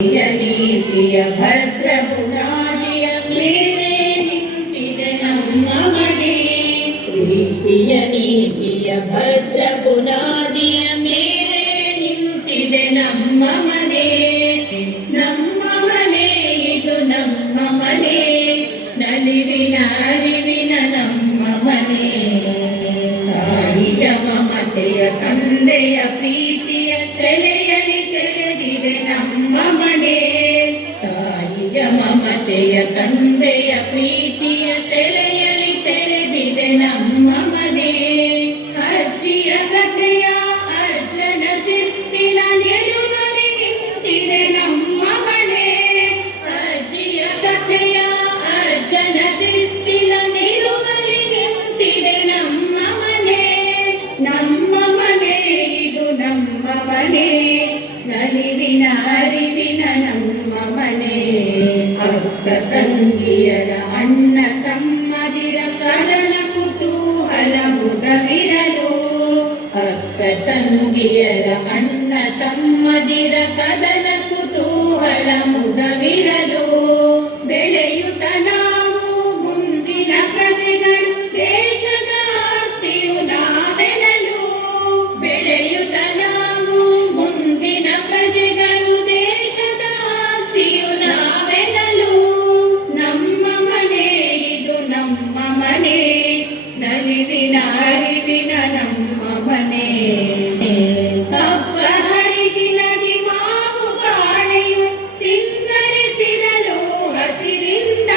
ನೀತಿಯ ಭದ್ರ ಬುನಾದಿಯ ಮೇಲೆ ನಿಂತಿದೆ ನಮ್ಮ ಮನೆ. ಪ್ರೀತಿಯ ನೀತಿಯ ಭದ್ರ ಬುನಾದಿಯ ಮೇಲೆ ನಿಂತಿದೆ ನಮ್ಮ ಮನೆ. ನಮ್ಮ ಮನೆ ಇದು ನಮ್ಮ ಮನೆ, ನಲಿವಿನ ಅರಿವಿನ ನಮ್ಮ ಮನೆ. ತಾಯಿಯ ಮಮತೆಯ ತಂದೆಯ ಪ್ರೀತಿಯ ಸೆಲೆಯಲ್ಲಿ ತೆರೆದಿದೆ ನಮ್ಮ ಮನೆ. ತಾಯಿಯ ಮಮತೆಯ ತಂದೆಯ ಪ್ರೀತಿಯ ಸೆಲೆಯಲ್ಲಿ ತೆರೆದಿದೆ ನಮ್ಮ ಮನೆ. ಅಜ್ಜಿಯ ಕಥೆಯ ಅರ್ಜನ ಶಿಸ್ತಿನ ನಿಲುವಲ್ಲಿ ನಿಂತಿದೆ ನಮ್ಮ ಮನೆ. ಅಜ್ಜಿಯ ಕಥೆಯ ಅರ್ಜನ ಶಿಸ್ತಿನ ನಿಲುವಲ್ಲಿ ನಿಂತಿದೆ ನಮ್ಮ ಮನೆ. ನಮ್ಮ ಮನೆ ಇದು ನಮ್ಮ ಮನೆ, ನಲಿವಿನ ಅರಿವಿನ ನಮ್ಮ ಮನೆ. ಅಕ್ಕ ತಂಗಿಯರ ಅಣ್ಣ ತಮ್ಮದಿರ ಕದನ ಕುತೂಹಲ ಮುದವಿರಲು. ಅಕ್ಕ ತಂಗಿಯರ ಅಣ್ಣ ತಮ್ಮದಿರ ಕದನ ಕುತೂಹಲ ಮುದವಿರಲು. ಬೆಳೆಯುತ್ತ ನಾವು ಮುಂದಿನ ಪ್ರಜೆಗಳು, ದೇಶದ ಆಸ್ತಿಯು ನಾವೆನಲು. ಬೆಳೆಯುತ್ತ ನಾವು ಮುಂದಿನ ಪ್ರಜೆಗಳು, ದೇಶದ ಆಸ್ತಿಯು ನಾವೆನಲು. ನಮ್ಮ ಮನೆ ಇದು ನಮ್ಮ ಮನೆ, ನಲಿವಿನ ಅರಿವಿನ ನಮ್ಮ ಮನೆ. ಹಬ್ಬ ಹರಿದಿನದಿ ಮಾವು ಕಾಳೆಯು ಸಿಂಗರಿಸಿರಲು ಹಸಿರಿಂದ.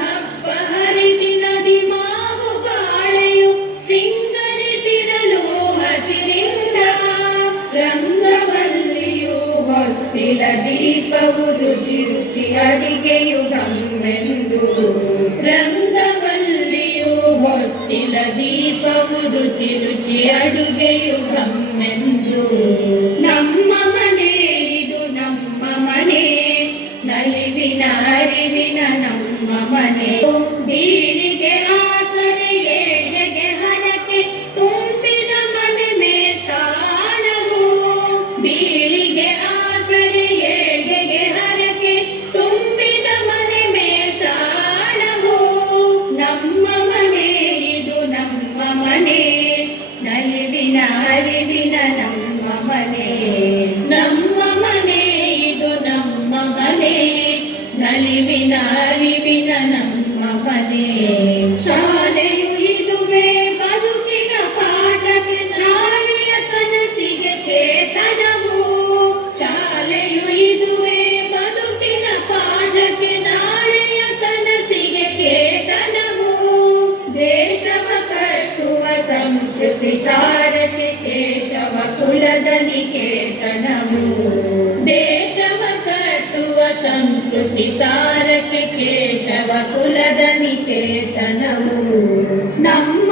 ಹಬ್ಬ ಹರಿದಿನದಿ ಮಾವು ಕಾಳೆಯು ಸಿಂಗರಿಸಿರಲು ಹಸಿರಿಂದ. ರಂಗವಲ್ಲಿಯು ಹೊಸ್ತಿಲ ದೀಪವು ರುಚಿ ರುಚಿ ಅಡಿಗೆಯು ಗಮ್ಮೆಂದು. ರಂಗವಲ್ಲಿಯು ಹೊಸ್ತಿಲ ದೀಪವು ರುಚಿ ರುಚಿ ಅಡುಗೆಯು ಗಮ್ಮೆಂದು. ನಮ್ಮ ಮನೆ ಇದು ನಮ್ಮ ಮನೆ, ನಲಿವಿನ ಅರಿವಿನ ನಮ್ಮ ಮನೆ. ಬೀಳಿಗೆ ಆಸರೆ ಏಳಿಗೆ ಹರಕೆ ತುಂಬಿದ ಮನೆ ಮೇಲ್ತಾಣವು. ಬೀಳಿಗೆ ಆಸರೆ ಏಳಿಗೆ ಹರಕೆ ತುಂಬಿದ ಮನೆ ಮೇಲ್ತಾಣವು. ನಮ್ಮ ಮನೆ ಇದು ನಮ್ಮ ಮನೆ, ನಲಿವಿನ ಅರಿವಿನ ನಮ್ಮ ಮನೆ. ನಮ್ಮ ಮನೆ ಇದು ನಮ್ಮ ಮನೆ, ನಲಿವಿನ ಅರಿವಿನ ನಮ್ಮ ಮನೆ. ಶಾಲೆಯು ಇದುವೇ ಬದುಕಿನ ಪಾಠಕ್ಕೆ, ನಾಳೆಯ ಕನಸಿಗೆ ಕೇತನವು. ಶಾಲೆಯು ಇದುವೇ ಬದುಕಿನ ಪಾಠಕ್ಕೆ, ನಾಳೆಯ ಕನಸಿಗೆ ಕೇತನವು. ದೇಶವ ಕಟ್ಟುವ ಸಂಸ್ಕೃತಿ ಸಾರಕ್ಕೆ ಕೇಶವ ಕುಲದ ನಿಕೇತನವು. ದೇಶವ ಕಟ್ಟುವ ಸಂಸ್ಕೃತಿ ಸಾರಕ್ಕೆ ಕೇಶವ ಕುಲದ ನಿಕೇತನವು. ನಮ್ಮ